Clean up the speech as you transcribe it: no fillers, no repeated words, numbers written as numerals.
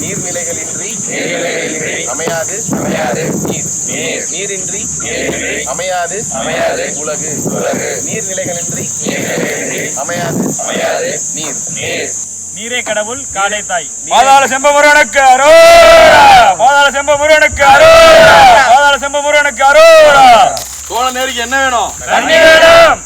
நீர்நிலைகளின்றி அமையாது நீர் நீரின்றி அமையாது உலகு நீர்நிலைகளின்றி அமையாது நீர் நீரே கடவுள் காடே தாய். பாதாள செம்ப முருகனுக்கு அரோரா, பாதாள செம்ப முருகனுக்கு அரோரா, பாதாள செம்ப முருகனுக்கு அரோரா. சோழ நேருக்கு என்ன வேணும்? தண்ணி வேணும்.